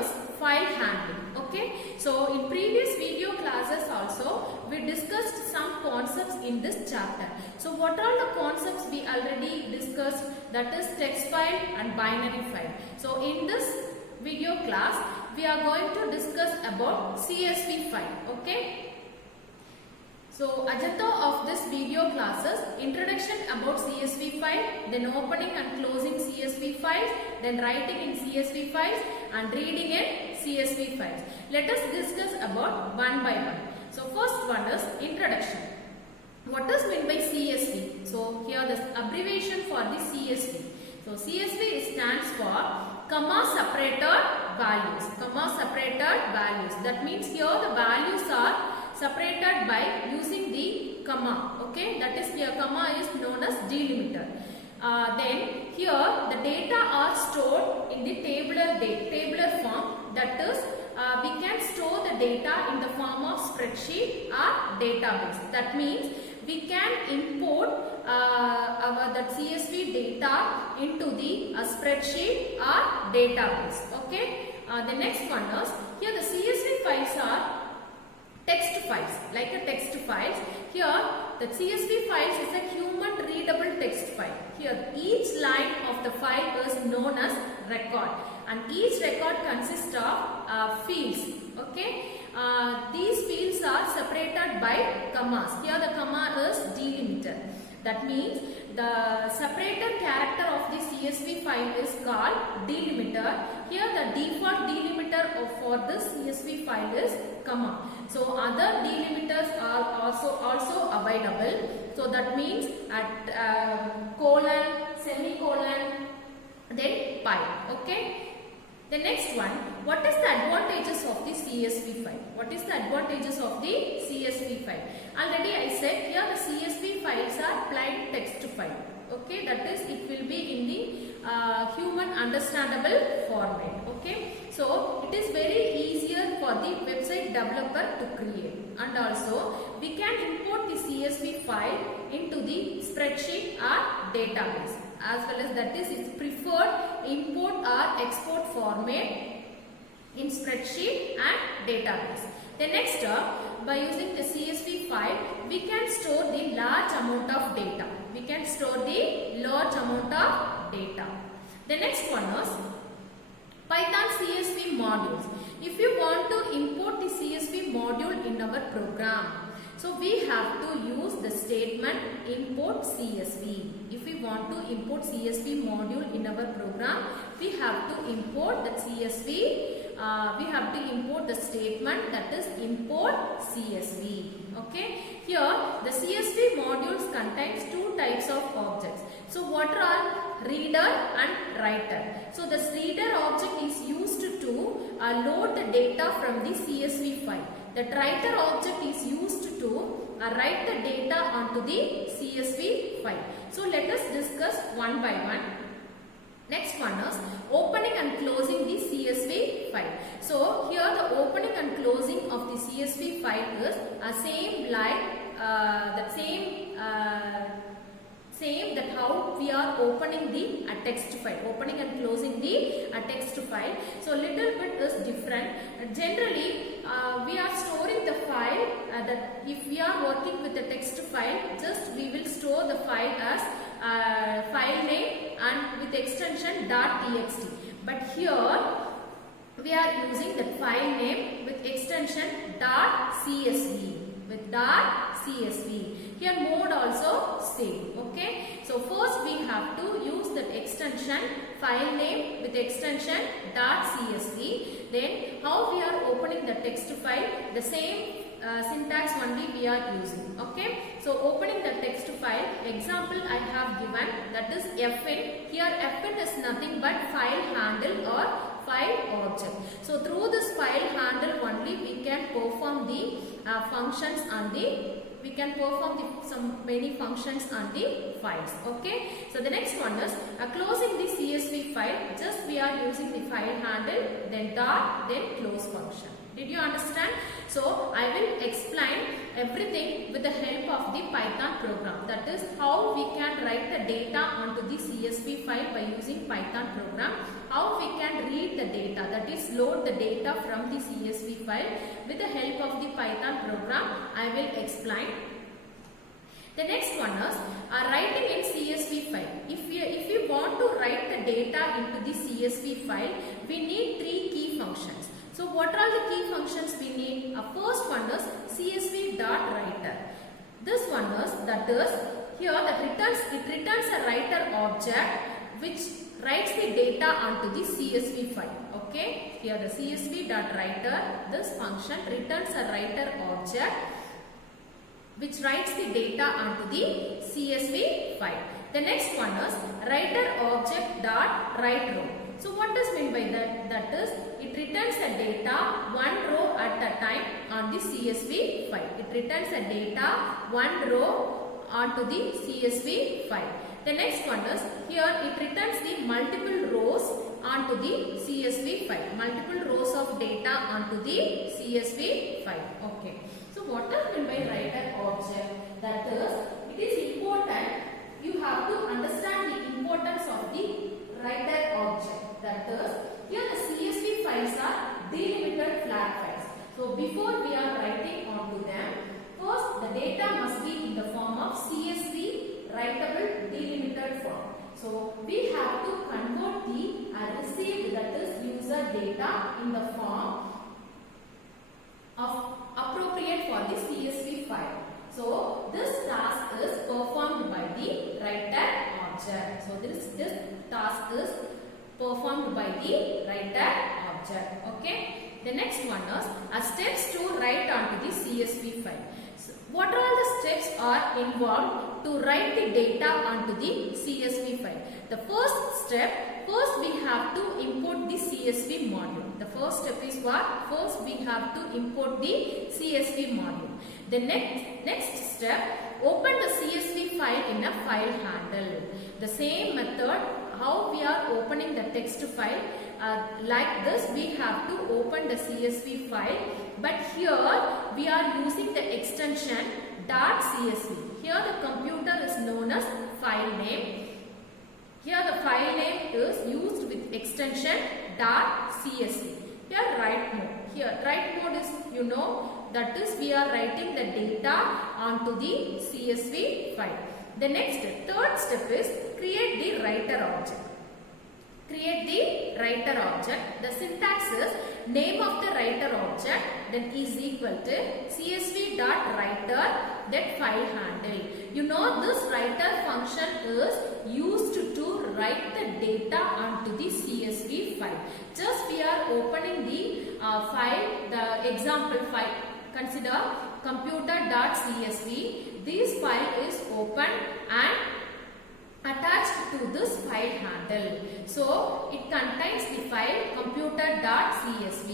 is file handling. Okay, so in previous video classes also we discussed some concepts in this chapter. So what are the concepts we already discussed? That is text file and binary file. So in this video class we are going to discuss about CSV file. Okay. So agenda of this video classes: introduction about CSV file, then opening and closing CSV files, then writing in CSV files and reading in CSV files. Let us discuss about one by one. So first one is introduction. What is meant by CSV? So here the abbreviation for the CSV. So CSV stands for comma separated values. Comma separated values. That means here the values are separated by using the comma. Okay, that is here comma is known as delimiter. Then here the data are stored in the tabular form. That is we can store the data in the form of spreadsheet or database. That means we can import that CSV data into the spreadsheet or database. Okay. The next one is here the CSV files are text files, like a text files. Here the CSV files is a human readable text file. Here each line of the file is known as record, and each record consists of fields. Okay, these fields are separated by commas. Here the comma is delimiter. That means the separated character of the CSV file is called delimiter. Here the default delimiter for this CSV file is comma. So other delimiters are also available. So that means at colon, semicolon, then pi. Okay. The next one, what is the advantages of the CSV file? What is the advantages of the CSV file? Already I said here the CSV files are plain text file. Okay, that is it will be in the human understandable format. Okay, so it is very easier for the website developer to create, and also we can import the CSV file into the spreadsheet or database, as well as that is its preferred import or export format in spreadsheet and database. The next by using the CSV file we can store the large amount of data. We can store the large amount of data. The next one is Python CSV modules. If you want to import the CSV module in our program, so we have to use the statement import CSV. If we want to import CSV module in our program, we have to import the CSV. We have to import the statement, that is import CSV. Okay. Here the CSV modules contains two types of objects. So what are reader and writer? So this reader object is used to load the data from the CSV file. The writer object is used to write the data onto the CSV file. So let us discuss one by one. Next one is opening and closing the CSV file. So here the opening and closing of the CSV file is same like same that how we are opening the text file, opening and closing the text file. So little bit is different. Generally we are storing the file that if we are working with the text file, just we will store the file as file name and with extension .txt. But here we are using the file name with extension .csv. With .csv. Here mode also same. Okay. So first we have to use that extension file name with extension .csv. Then how we are opening the text file, the same syntax only we are using. Okay. So opening the text file, example I have given, that is fn. Here fn is nothing but file handle or file object. So through this file handle only we can perform the functions on the many functions on the files. Okay. So the next one is closing the CSV file. Just we are using the file handle, then dot, then close function. Did you understand? So I will explain everything with the help of the Python program. That is how we can write the data onto the CSV file by using Python program. How we can read the the data, that is load the data from the CSV file with the help of the Python program. I will explain. The next one is writing in CSV file. If we want to write the data into the CSV file, we need three key functions. So what are the key functions we need? First one is CSV.writer. This one is, that is, here it returns a writer object which writes the data onto the CSV file. Okay, here the CSV.writer, this function returns a writer object which writes the data onto the CSV file. The next one is writer object dot write row. So what does mean by that? That is, it returns a data one row at a time on the CSV file. It returns a data one row onto the CSV file. The next one is, here it returns the multiple rows onto the CSV file. Multiple rows of data onto the CSV file. Okay. So what does mean by writer object? That is, it is important. You have to understand the importance of the writer object. That is, here the CSV files are delimited flat files. So before we are writing onto them, first the data must be in the form of CSV writable delimited form. So we have to convert the received, that is user data, in the form of appropriate for the CSV file. So this task is performed by the writer object. So this task is performed by the writer object. Okay. The next one is steps to write onto the CSV file. So what are the steps are involved to write the data onto the CSV file? The first step, first we have to import the CSV module. The first step is what? First we have to import the CSV module. The next step, open the CSV file in a file handle. The same method, how we are opening the text file, like this we have to open the CSV file, but here we are using the extension .csv. Here the computer is known as file name. Here the file name is used with extension .csv. Here write mode. Here write mode is, you know, that is we are writing the data onto the CSV file. The third step is create the writer object. Create the writer object. The syntax is name of the writer object, then is equal to csv.writer, that file handle. You know, this writer function is used to write the data onto the CSV file. Just we are opening the file, the example file. Consider computer.csv. This file is open and attached to this file handle. So it contains the file computer.csv.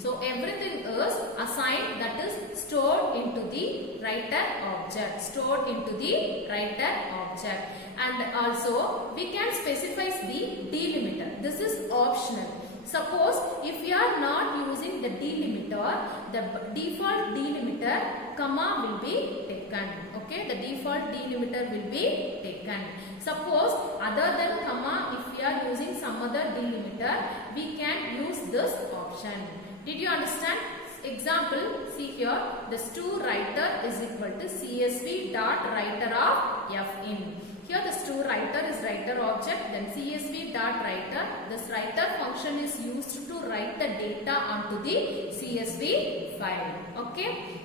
So everything is assigned, that is stored into the writer object. Stored into the writer object. And also we can specify the delimiter. This is optional. Suppose if we are not using the delimiter, the default delimiter comma will be taken. Okay, the default delimiter will be taken. Suppose other than comma, if we are using some other delimiter, we can use this option. Did you understand? Example, see here, the toWriter is equal to csv.writer of fin. Here the toWriter is writer object, then csv.writer. This writer function is used to write the data onto the CSV file. Okay.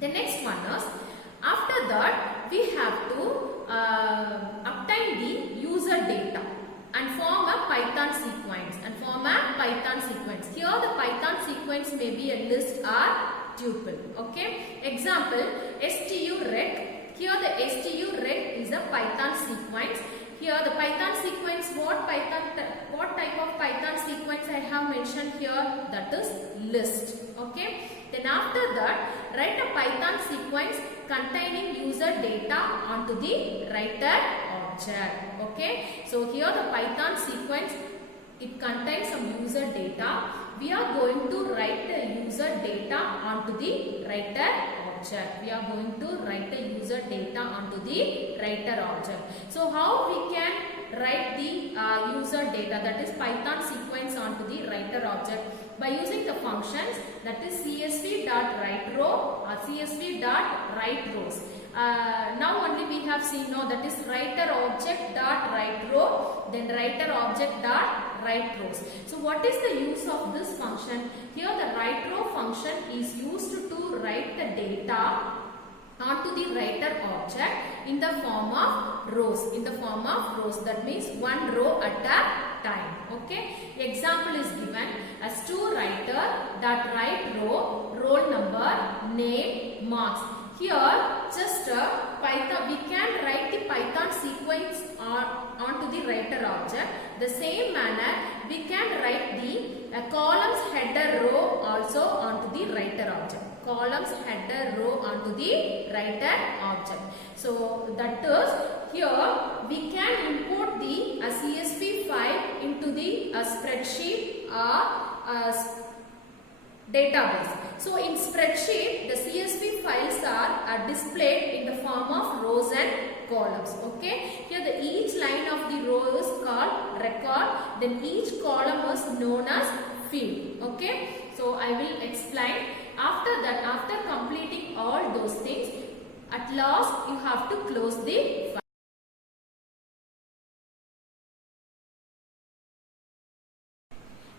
The next one is, after that we have to obtain the user data and form a Python sequence. Here the Python sequence may be a list or tuple. Okay. Example, STUREC. Here the STUREC is a Python sequence. Here the Python sequence, what type of Python sequence I have mentioned here, that is list. Okay. Then after that, write a Python sequence containing user data onto the writer object. Okay. So here the Python sequence, it contains some user data. We are going to write the user data onto the writer object. We are going to write the user data onto the writer object. So how we can write the user data, that is Python sequence, onto the writer writer object by using the functions that is csv.writeRow or csv.writeRows. Now only we have seen now that is writer object dot write row, then writer object dot write rows. So what is the use of this function? Here the write row function is used to write the data onto the writer object in the form of rows. In the form of rows, that means one row at a time. Okay. Example is given as to writer dot write row, roll number, name, marks. Here just Python, we can write the Python sequence onto the writer object. The same manner we can write the columns header row also onto the writer object. Columns header row onto the writer object. So that is here we can import the CSV file into the spreadsheet or database. So in spreadsheet the CSV files are displayed in the form of rows and columns. Okay. Here each line of the row is called record. Then each column is known as field. Okay. So I will explain. After that, after completing all those things, at last you have to close the file.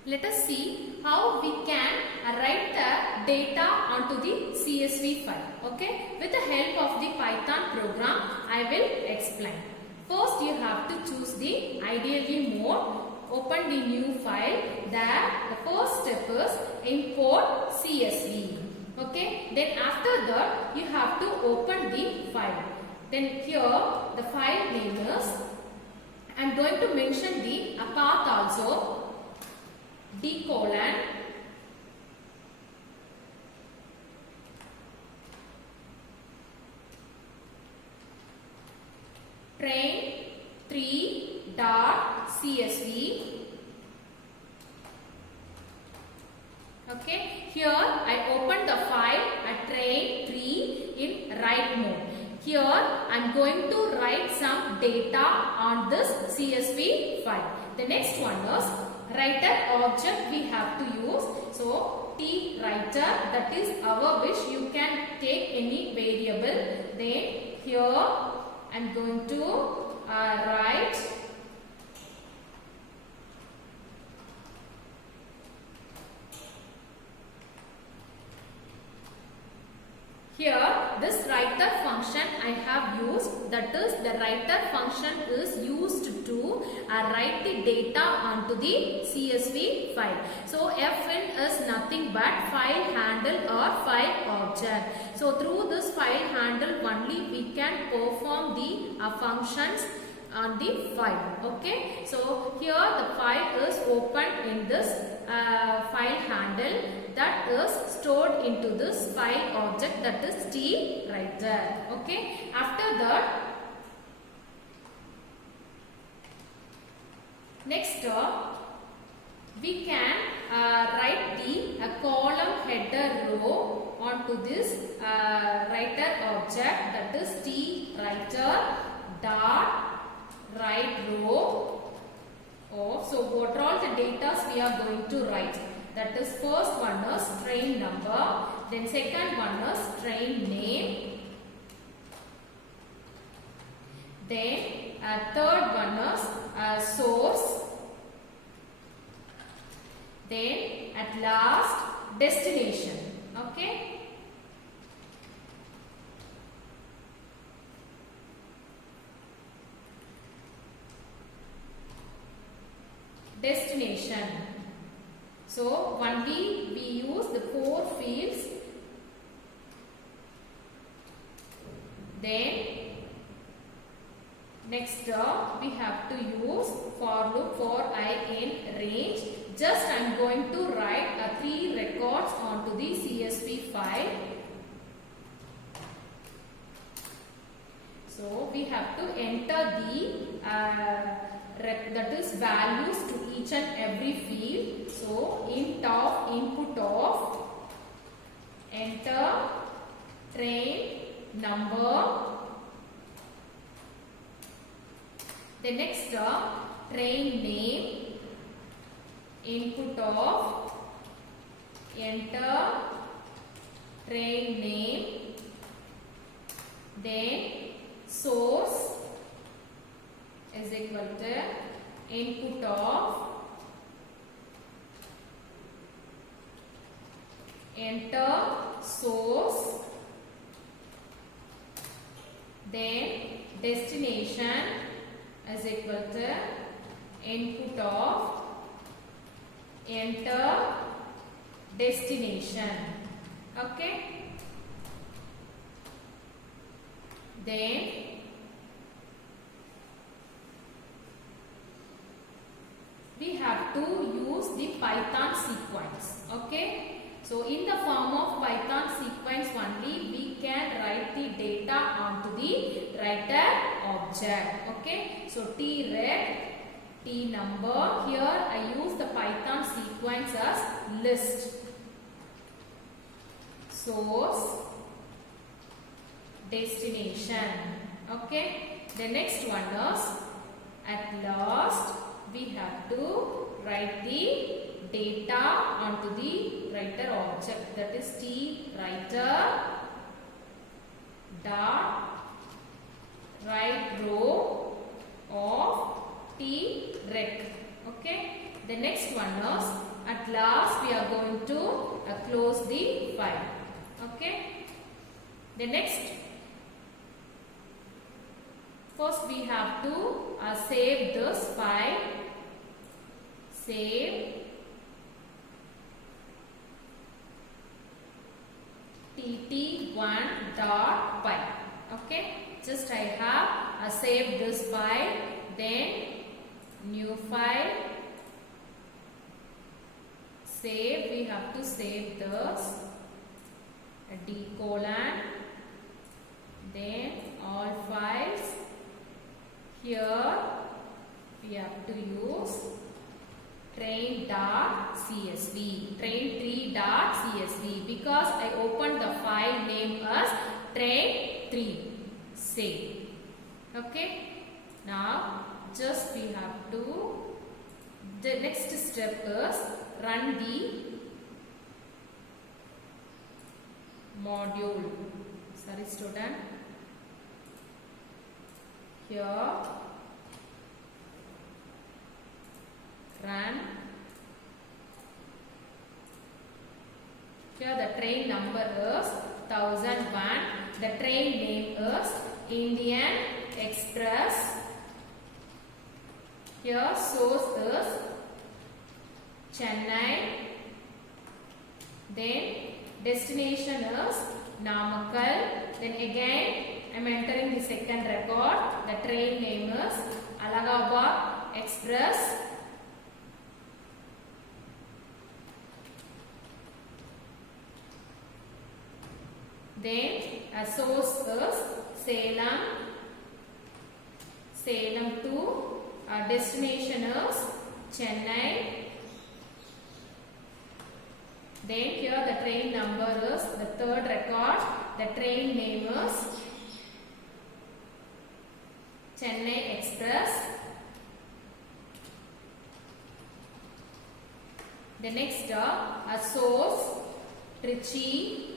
Let us see how we can write the data onto the CSV file. Okay. With the help of the Python program, I will explain. First, you have to choose the IDLE mode. Open the new file. There, the first step is import CSV. Okay. Then after that, you have to open the file. Then here, the file name is, I am going to mention the path also. D colon train 3 dot CSV. Okay, here I open the file at train 3 in write mode. Here I am going to write some data on this CSV file. The next one is writer object we have to use. So T writer, that is our wish. You can take any variable. Then here I am going to write here this writer function I have used, that is the writer function is used to write the data onto the CSV file. So fn is nothing but file handle or file object. So through this file handle only we can perform the functions on the file. Okay. So here the file is opened in this file handle that is stored into this file object, that is T writer. Okay. After that, next we can write the column header row onto this writer object, that is T writer dot write row. So what are all the data we are going to write? That is, first one is train number, then second one is train name, then third one is source, then at last destination. Okay. Destination. So only we use the 4 fields. Then next we have to use for loop for I in range. Just I am going to write 3 records onto the CSV file. So we have to enter the that is values to each and every field. So int of input of enter train number, the next train name, input of enter train name, then source is equal to input of enter source, then destination is equal to input of enter destination. Okay. Then we have to use the Python sequence. Okay. So in the form of Python sequence only we can write the data onto the writer object. Okay. So T red, T number. Here I use the Python sequence as list. Source, destination. Okay. The next one is at last we have to write the data onto the writer object, that is T writer dot right row of T rec. Okay. The next one is at last we are going to close the file. Okay. The next, first we have to save this file. Save tt1.py. Okay. Just I have saved this file. Then new file. Save. We have to save this. D colon. Then all files. Here we have to use train.csv, train3.csv, because I opened the file name as train3. Save. Okay. Now just we have to, the next step is run the module. Sorry student. Here run. Here the train number is 1001. The train name is Indian Express. Here source is Chennai. Then destination is Namakkal. Then again I am entering the second record. The train name is Allahabad Express. Then a source is Salem. Salem to destination is Chennai. Then here the train number is the third record. The train name is Chennai Express. The next a source Trichy.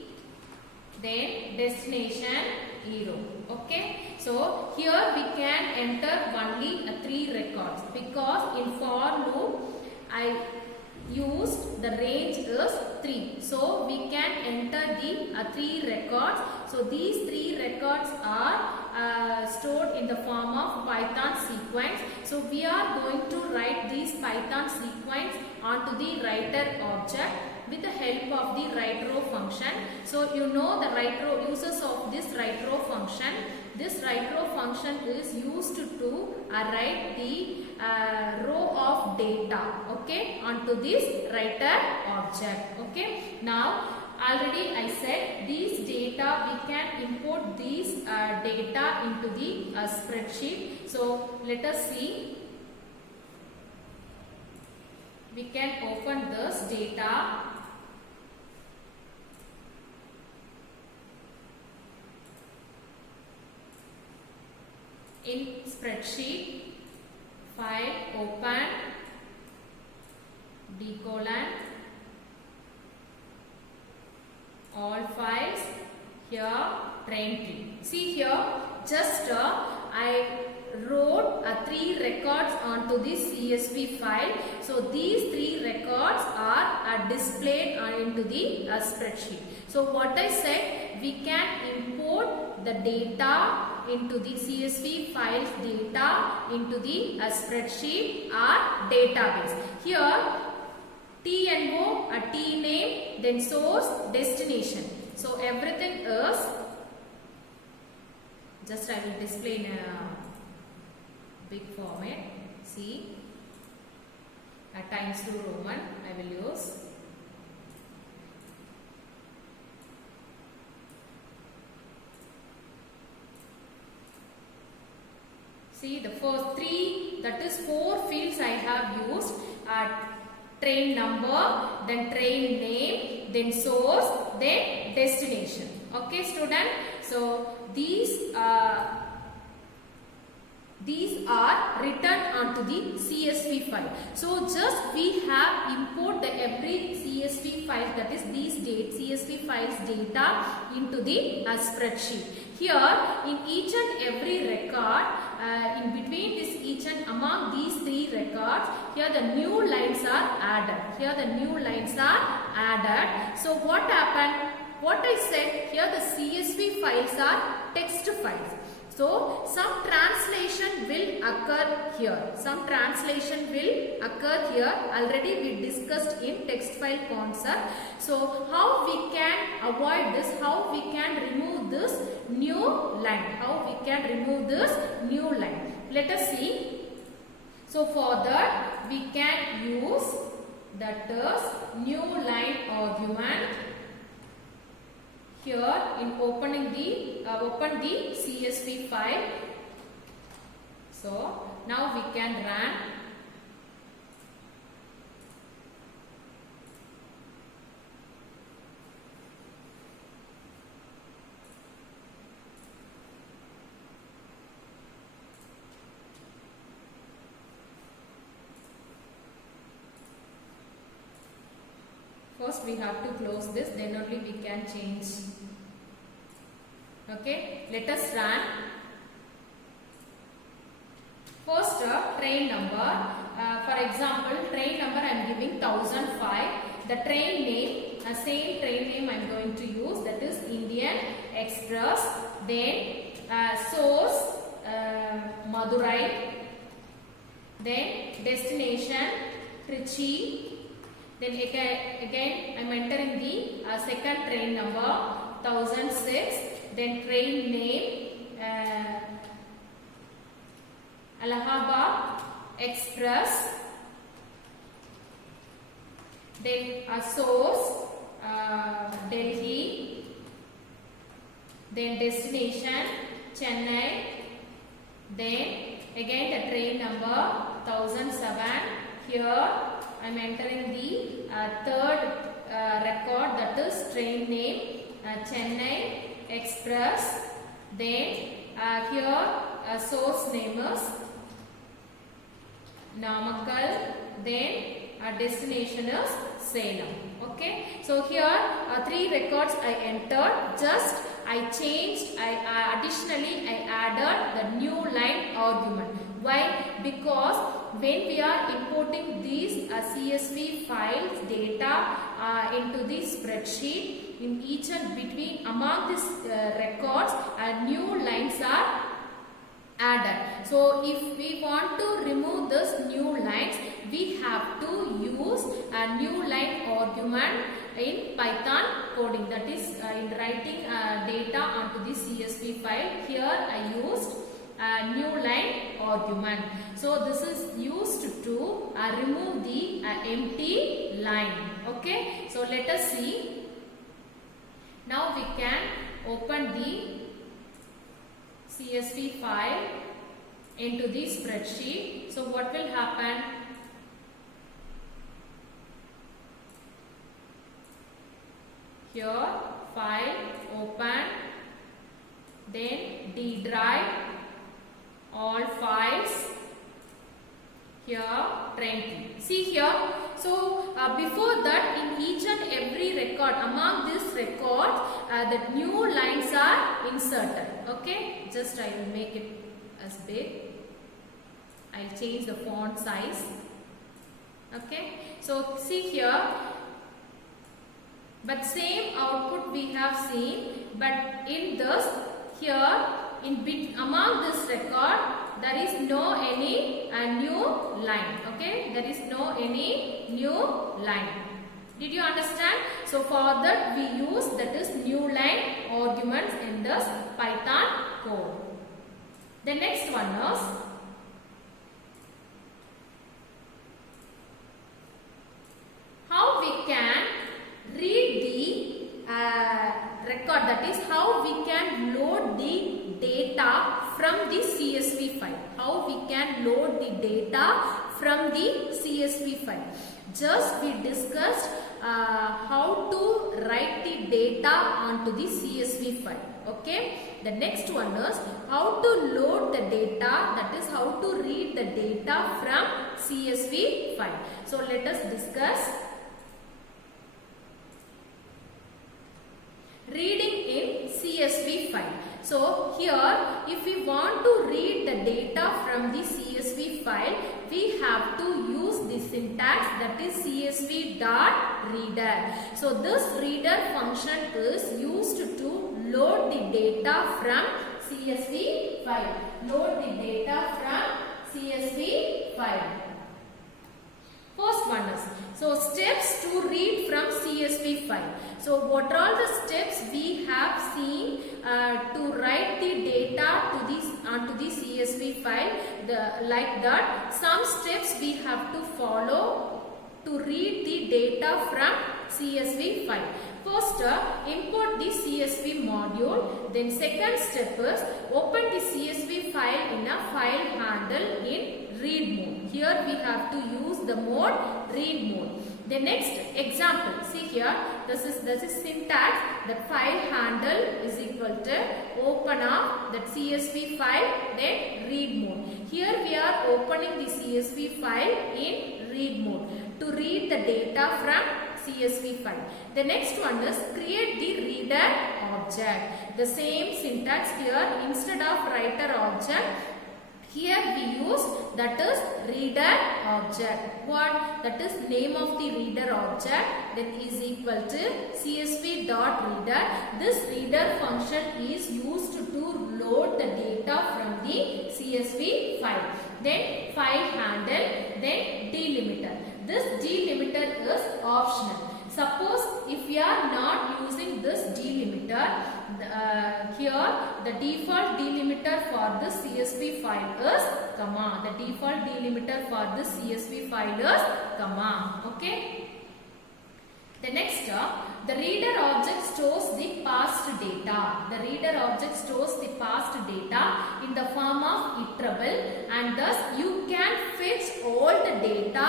Then destination Hero. Okay. So here we can enter only 3 records, because in for loop I used the range is 3. So we can enter the 3 records. So these 3 records are stored in the form of Python sequence. So we are going to write these Python sequence onto the writer object with the help of the write row function. So you know the write row uses of this write row function. This write row function is used to write the row of data, okay, onto this writer object. Okay. Now already I said these data we can import these data into the spreadsheet. So let us see. We can open this data. In spreadsheet, file, open. D colon, all files, here train tree. See here, just I wrote 3 records onto this CSV file. So these 3 records are displayed into the spreadsheet. So what I said, we can import the data into the CSV files data into the spreadsheet or database. Here TNO, a T name, then source, destination. So everything is, just I will display in a big format. See, a times 2 Roman I will use. See, the first 3, that is 4 fields I have used are train number, then train name, then source, then destination. Okay, student. So these are written onto the CSV file. So just we have import the every CSV file, that is these CSV files data into the spreadsheet. Here in each and every record, in between this each and among these 3 records, here the new lines are added. Here the new lines are added. So what happened? What I said, here the CSV files are text files. So some translation will occur here. Some translation will occur here. Already we discussed in text file concept. So how we can avoid this? How we can remove this new line? How we can remove this new line? Let us see. So for that we can use, that is, new line argument. Here in opening the open the CSV file. So now we can run. First we have to close this, then only we can change. Okay, let us run. First train number, for example train number I am giving 1005. The train name, same train name I am going to use, that is Indian Express. Then source Madurai. Then destination Trichy. Then again I am entering the second train number 1006. Then train name Allahabad Express. Then a source Delhi. Then destination Chennai. Then again the train number 1007. Here I am entering the third record, that is train name Chennai Express. Then here source name is Namakkal. Then destination is Salem. Okay. So here 3 records I entered. Just I changed. Additionally I added the new line argument. Why? Because when we are importing these CSV files data into the spreadsheet, in each and between among these records new lines are added. So if we want to remove this new lines, we have to use a new line argument in Python coding, that is in writing data onto the CSV file. Here I used new line argument. So this is used to remove the empty line. Okay. So let us see. Now we can open the CSV file into the spreadsheet. So what will happen? Here file open, then D drive, all files, here train tree. See here, So before that, in each and every record, among these records, the new lines are inserted. Okay, just I will make it as big. I'll change the font size. Okay, so see here, but same output we have seen, but in this here in bit among this record there is no any new line. Okay, there is no any new line. Did you understand? So for that we use that is new line arguments in this Python code. The next one is how we can read the record, that is how we can load the data from the CSV file. How we can load the data from the CSV file. Just we discussed how to write the data onto the CSV file. Okay. The next one is how to load the data, that is how to read the data from CSV file. So let us discuss reading in CSV file. So here if we want to read the data from the CSV file, we have to use the syntax, that is CSV dot reader. So this reader function is used to load the data from CSV file. Load the data from CSV file. First one is, so steps to read from CSV file. So what are all the steps we have seen to write the data to this onto the CSV file? Like that, some steps we have to follow to read the data from CSV file. First, import the CSV module. Then second step is open the CSV file in a file handle in read mode. Here we have to use the mode read mode. The next example, see here, this is syntax. The file handle is equal to open up that CSV file, then read mode. Here we are opening the CSV file in read mode to read the data from CSV file. The next one is create the reader object. The same syntax here, instead of writer object, here we use that is reader object. What? That is name of the reader object, that is equal to CSV dot reader. This reader function is used to load the data from the CSV file. Then file handle, then delimiter. This delimiter is optional. Suppose if we are not using this delimiter, here the default delimiter for this CSV file is comma. The default delimiter for this CSV file is comma. Okay. The next, the reader object stores the past data. The reader object stores the past data in the form of iterable, and thus you can fetch all the data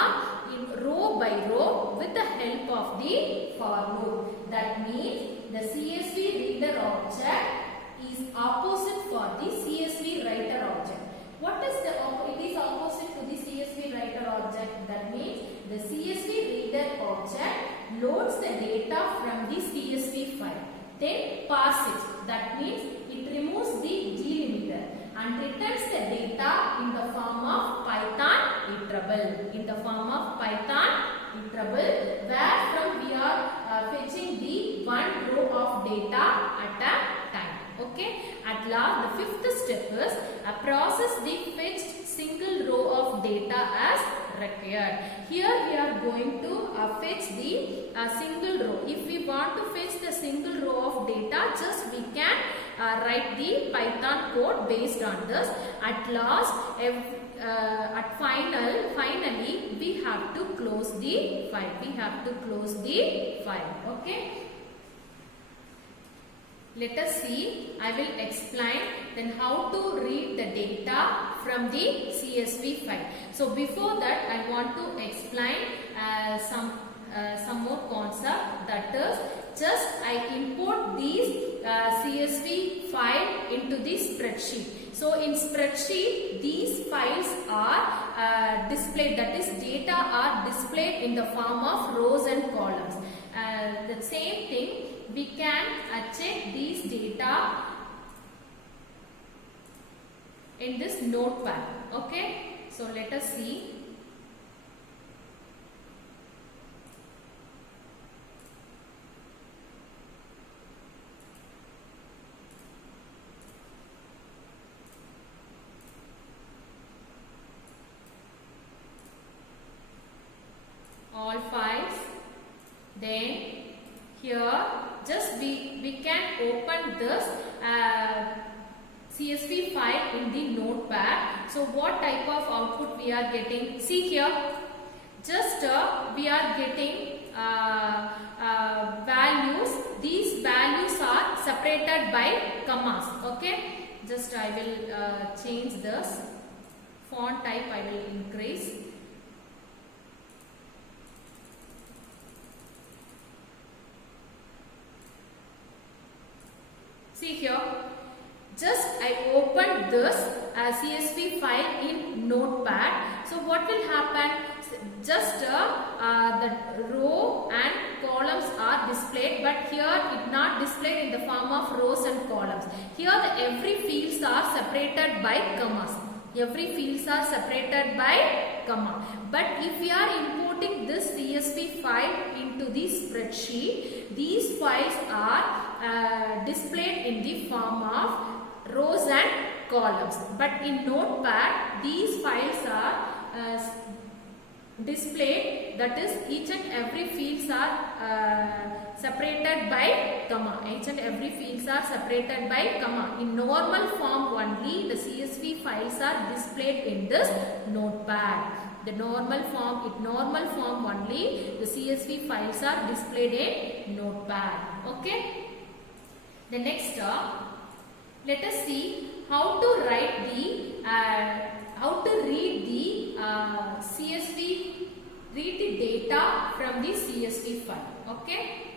in row by row with the help of the for loop. That means the CSV reader object is opposite for the CSV writer object. What is the it is opposite to the CSV writer object? That means the CSV reader object loads the data from the CSV file, then parse it. That means it removes the delimiter and returns the data in the form of Python iterable. In the form of Python iterable, where from we are fetching the one row of data at a time. Okay. At last, the fifth step is process the fetched single row of data as required. Here we are going to fetch the single row. If we want to fetch the single row of data, just we can write the Python code based on this. At last, finally we have to close the file. We have to close the file. Okay. Let us see, I will explain then how to read the data from the CSV file. So before that, I want to explain some more concept, that is just I import these CSV file into the spreadsheet. So in spreadsheet, these files are displayed, that is data are displayed in the form of rows and columns. The same thing, we can check these data in this notepad. Okay, so let us see. All files. Then here just we can open this CSV file in the notepad. So what type of output we are getting? See here, just we are getting values. These values are separated by commas. Okay, just I will change this font type, I will increase. See here, just I opened this CSV file in notepad. So what will happen? Just the row and columns are displayed, but here it not displayed in the form of rows and columns. Here every fields are separated by commas. Every fields are separated by comma. But if we are importing this CSV file into the spreadsheet, these files are displayed in the form of rows and columns. But in notepad, these files are displayed, that is each and every fields are separated by comma. Each and every fields are separated by comma. In normal form only the CSV files are displayed in this notepad. The normal form only the CSV files are displayed in notepad. Okay. The next let us see how to write the how to read the CSV, read the data from the CSV file. Okay.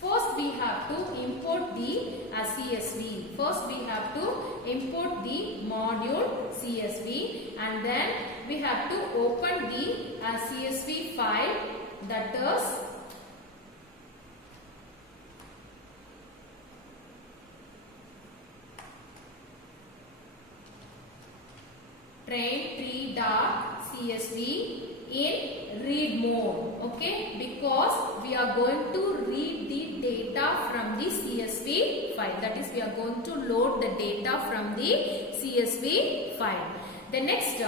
First we have to import the CSV. First we have to import the module CSV, and then we have to open the CSV file, that is train3.csv in read mode. Okay, because we are going to read the data from the CSV file, that is we are going to load the data from the CSV file. The next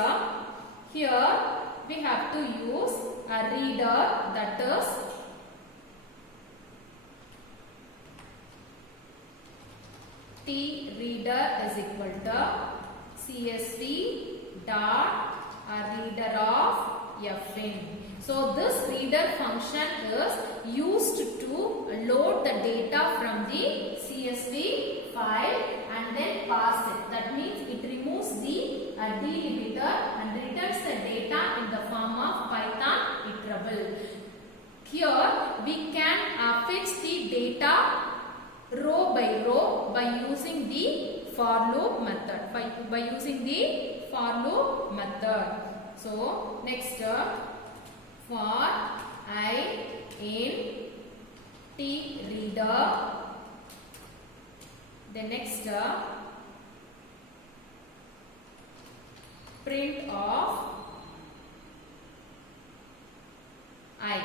here we have to use a reader, that is T reader is equal to CSV dot reader of fin. So this reader function is used to load the data from the CSV file and then pass it. That means it removes the delimiter and returns the data in the form of Python iterable. Here we can fetch the data row by row by using the for loop method. By using the for loop method. So next for I in T reader. The next print of I.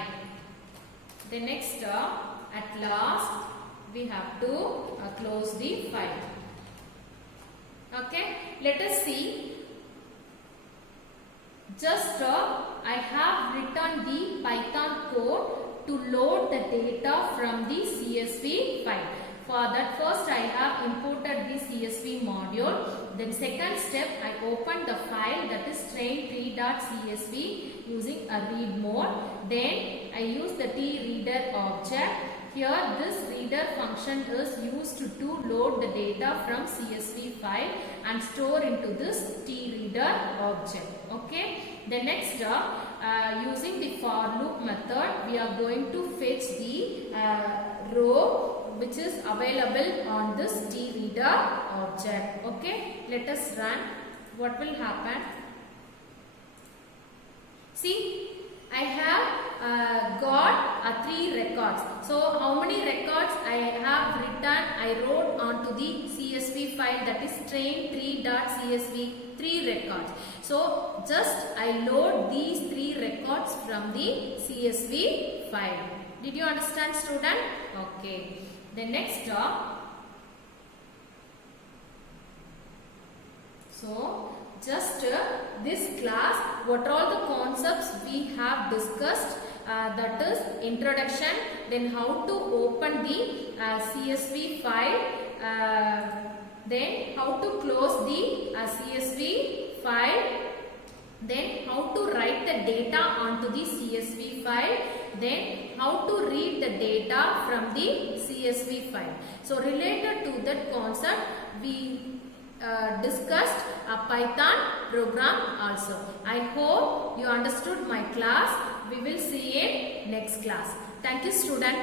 The next at last we have to close the file. Okay, let us see. Just I have written the Python code to load the data from the CSV file. For that, first I have imported the CSV module. Then second step, I opened the file, that is train3.csv using a read mode. Then I use the tReader object. Here this reader function is used to load the data from CSV file and store into this tReader object. Okay. The next using the for loop method, we are going to fetch the row which is available on this T-Reader object. Okay, let us run. What will happen? See, I have got 3 records. So how many records I have written? I wrote onto the CSV file, that is train3.csv, 3 records. So just I load these 3 records from the CSV file. Did you understand, student? Okay. The next so just this class, what all the concepts we have discussed, that is introduction, then how to open the CSV file, then how to close the CSV file, then how to write the data onto the CSV file, then how to read the data from the CSV file. So related to that concept, we discussed a Python program also. I hope you understood my class. We will see in next class. Thank you, student.